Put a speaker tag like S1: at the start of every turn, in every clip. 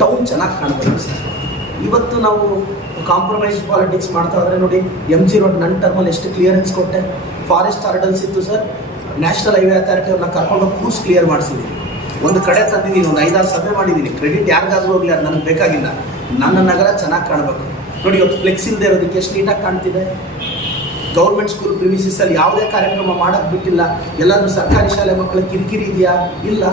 S1: Town ಚೆನ್ನಾಗಿ ಕಾಣಬೇಕು sir. ಇವತ್ತು ನಾವು ಕಾಂಪ್ರಮೈಸ್ ಪಾಲಿಟಿಕ್ಸ್ ಮಾಡ್ತಾ ಇದ್ರೆ ನೋಡಿ ಎಂ ಜಿ ರೋಡ್ ನನ್ನ ಟರ್ಮಲ್ಲಿ ಎಷ್ಟು ಕ್ಲಿಯರೆನ್ಸ್ ಕೊಟ್ಟೆ. ಫಾರೆಸ್ಟ್ ಆರ್ಡಲ್ಸ್ ಇತ್ತು ಸರ್. ನ್ಯಾಷನಲ್ ಹೈವೇ ಅಥಾರಿಟಿ ಅವ್ರನ್ನ ಕರ್ಕೊಂಡು ಕೂಸ್ ಕ್ಲಿಯರ್ ಮಾಡಿಸಿದ್ದೀನಿ ಒಂದು ಕಡೆ ತಂದಿದ್ದೀನಿ, ಒಂದು ಐದಾರು ಸಭೆ ಮಾಡಿದ್ದೀನಿ. ಕ್ರೆಡಿಟ್ ಯಾರಿಗಾದ್ರೂ ಹೋಗಲಿ, ಅದು ನನಗೆ ಬೇಕಾಗಿಲ್ಲ. ನನ್ನ ನಗರ ಚೆನ್ನಾಗಿ ಕಾಣಬೇಕು. ನೋಡಿ, ಇವತ್ತು ಫ್ಲೆಕ್ಸ್ ಇಲ್ಲದೆ ಇರೋದಕ್ಕೆ ಎಷ್ಟು ನೀಟಾಗಿ ಕಾಣ್ತಿದೆ. ಗೌರ್ಮೆಂಟ್ ಸ್ಕೂಲ್ ಪ್ರಿಮಿಸಿಸಲ್ಲಿ ಯಾವುದೇ ಕಾರ್ಯಕ್ರಮ ಮಾಡೋಕ್ಕೆ ಬಿಟ್ಟಿಲ್ಲ. ಎಲ್ಲಾದರೂ ಸರ್ಕಾರಿ ಶಾಲೆ ಮಕ್ಕಳ ಕಿರಿಕಿರಿ ಇದೆಯಾ? ಇಲ್ಲ.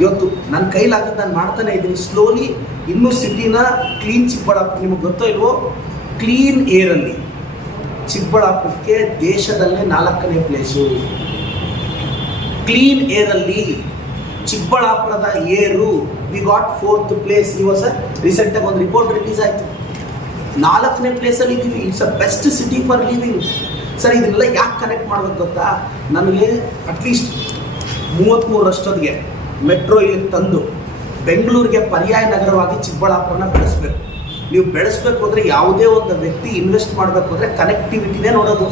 S1: ಇವತ್ತು ನನ್ನ ಕೈಲಾಗದ್ದು ನಾನು ಮಾಡ್ತಾನೆ ಇದ್ದೀನಿ. ಸ್ಲೋಲಿ ಇನ್ನೂ ಸಿಟಿನ ಕ್ಲೀನ್ ಚಿಕ್ಕಬಳ್ಳಾಪುರ ನಿಮಗೆ ಗೊತ್ತೋ ಇಲ್ವೋ? ಕ್ಲೀನ್ ಏರಲ್ಲಿ ಚಿಕ್ಕಬಳ್ಳಾಪುರಕ್ಕೆ ದೇಶದಲ್ಲೇ ನಾಲ್ಕನೇ ಪ್ಲೇಸು ಕ್ಲೀನ್ ಏರಲ್ಲಿ ಚಿಕ್ಕಬಳ್ಳಾಪುರದ air. We got fourth place ಇವಸ ರೀಸೆಂಟಾಗಿ ಒಂದು ರಿಪೋರ್ಟ್ ರಿಲೀಸ್ ಆಯಿತು. ನಾಲ್ಕನೇ ಪ್ಲೇಸಲ್ಲಿ ಇದ್ದೀವಿ. It's a best city for living sir, ಇದನ್ನೆಲ್ಲ ಯಾಕೆ ಕನೆಕ್ಟ್ ಮಾಡ್ಬೇಕು ಗೊತ್ತಾ? ನನಗೆ ಅಟ್ಲೀಸ್ಟ್ ಮೂವತ್ತ್ಮೂರಷ್ಟೊತ್ತಿಗೆ ಮೆಟ್ರೋ ಇಲ್ಲಿ ತಂದು ಬೆಂಗಳೂರಿಗೆ ಪರ್ಯಾಯ ನಗರವಾಗಿ ಚಿಕ್ಕಬಳ್ಳಾಪುರನ ಬೆಳೆಸ್ಬೇಕು. ನೀವು ಬೆಳೆಸ್ಬೇಕು ಅಂದರೆ ಯಾವುದೇ ಒಂದು ವ್ಯಕ್ತಿ ಇನ್ವೆಸ್ಟ್ ಮಾಡಬೇಕು ಅಂದರೆ ಕನೆಕ್ಟಿವಿಟಿನೇ ನೋಡೋದು.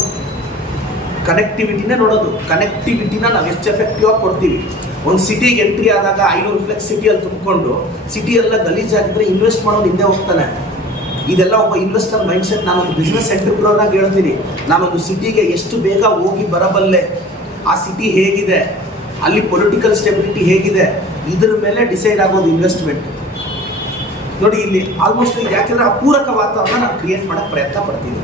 S1: ಕನೆಕ್ಟಿವಿಟಿನೇ ನೋಡೋದು. ಕನೆಕ್ಟಿವಿಟಿನ ನಾವು ಎಷ್ಟು ಎಫೆಕ್ಟಿವ್ ಆಗಿ ಕೊಡ್ತೀವಿ. ಒಂದು ಸಿಟಿಗೆ ಎಂಟ್ರಿ ಆದಾಗ ಐನೂರು ಫ್ಲೆಕ್ಸ್ ಸಿಟಿಯಲ್ಲಿ ತುಂಬಿಕೊಂಡು ಸಿಟಿ ಎಲ್ಲ ಗಲೀಜಾಗಿದ್ರೆ ಇನ್ವೆಸ್ಟ್ ಮಾಡೋದು ಹಿಂದೆ ಹೋಗ್ತಾನೆ. ಇದೆಲ್ಲ ಒಬ್ಬ ಇನ್ವೆಸ್ಟರ್ ಮೈಂಡ್ಸೆಟ್ ನಾನೊಂದು ಬಿಸ್ನೆಸ್ ಎಂಟರ್ಪ್ರೂವರ್ನಾಗ ಹೇಳ್ತೀನಿ. ನಾನೊಂದು ಸಿಟಿಗೆ ಎಷ್ಟು ಬೇಗ ಹೋಗಿ ಬರಬಲ್ಲೆ? ಆ ಸಿಟಿ ಹೇಗಿದೆ? ಅಲ್ಲಿ ಪೊಲಿಟಿಕಲ್ ಸ್ಟೆಬಿಲಿಟಿ ಹೇಗಿದೆ? ಇದ್ರ ಮೇಲೆ ಡಿಸೈಡ್ ಆಗೋದು ಇನ್ವೆಸ್ಟ್ಮೆಂಟ್ ನೋಡಿ, ಇಲ್ಲಿ ಆಲ್ಮೋಸ್ಟ್ ಯಾಕೆಂದ್ರೆ ಅಪೂರಕ ವಾತಾವರಣ ನಾವು ಕ್ರಿಯೇಟ್ ಮಾಡೋಕ್ಕೆ ಪ್ರಯತ್ನ ಪಡ್ತೀನಿ